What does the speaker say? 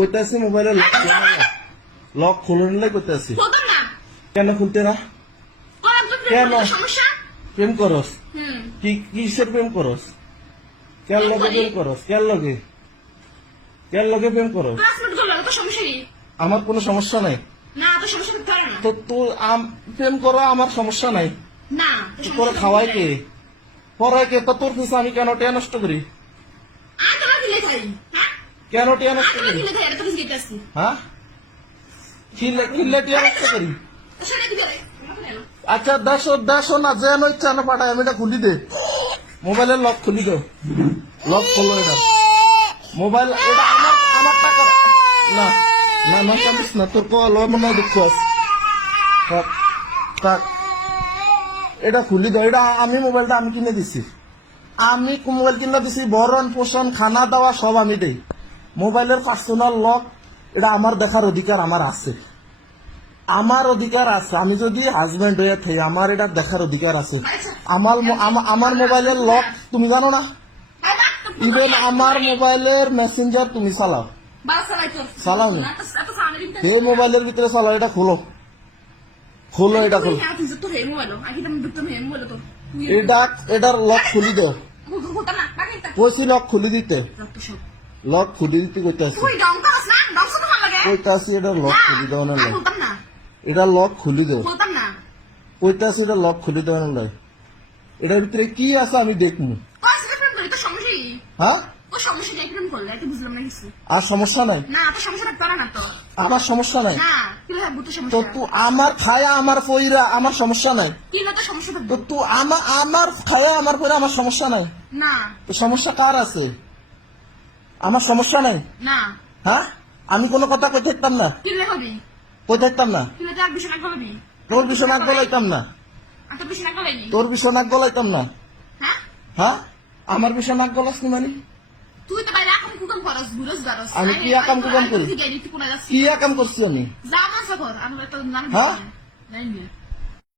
কইতাছি মোবাইলে লক খুলে নিলে কইতাছি কেন খুলতে না কেন প্রেম করস কি কিসের প্রেম করস কেন লগে প্রেম করস কেন লগে প্রেম করস আমার কোনো সমস্যা নাই তো তুই প্রেম করো আমার সমস্যা নাই তোর খাওয়াই কে পড়াই কে তো তোর পিছনে আমি কেন টিয়া নষ্ট করি কেন টিয়া নষ্ট করি হ্যাঁ কিনলে টিয়া নষ্ট করি আচ্ছা দেশো না যেন ইচ্ছা না পাঠায় আমি এটা খুলি দে মোবাইলের লক খুলি দে লক খোলো এটা মোবাইল এটা আমার টাকা না না না কামিস না তোর কল মনে দুঃখ আছে থাক এটা খুলি দাও এটা আমি মোবাইলটা আমি কিনে দিছি আমি মোবাইল কিনে দিছি ভরণ পোষণ খানা দাওয়া সব আমি দেই মোবাইলের পার্সোনাল লক এটা আমার দেখার অধিকার আমার আছে আমি যদি হাজবেন্ড হয়ে থাকি আমার এটা দেখার অধিকার আছে আমার মোবাইলের লক তুমি জানো না ইভেন আমার মোবাইলের মেসেঞ্জার তুমি চালাও নি এই মোবাইলের ভিতরে চালাও এটা খোলো এটা খোলো এটার লক খুলি দাও কইছি লক খুলি দিতে কইতাছি এটা লক খুলি দাও না এটা লক খুলি দাও কইতাছি এটা লক খুলি দাও না এটার ভিতরে কি আছে আমি দেখবো হ্যাঁ আর সমস্যা নাই আমার সমস্যা নাই তো তুই আমার খায়া আমার পইরা আমার সমস্যা নাই তো তুই আমার খায়া আমার পইরা আমার সমস্যা নাই তো সমস্যা কার আছে আমার সমস্যা নাই হ্যাঁ আমি কোনো কথা কই থাকতাম না তোর বিষয় নাক গলাইতাম না তোর বিষয় নাক গলাইতাম না হ্যাঁ আমার বিষয় নাক গলাস নি মানে আমি কি আকাম কুকাম করি কি আকাম করছি আমি হ্যাঁ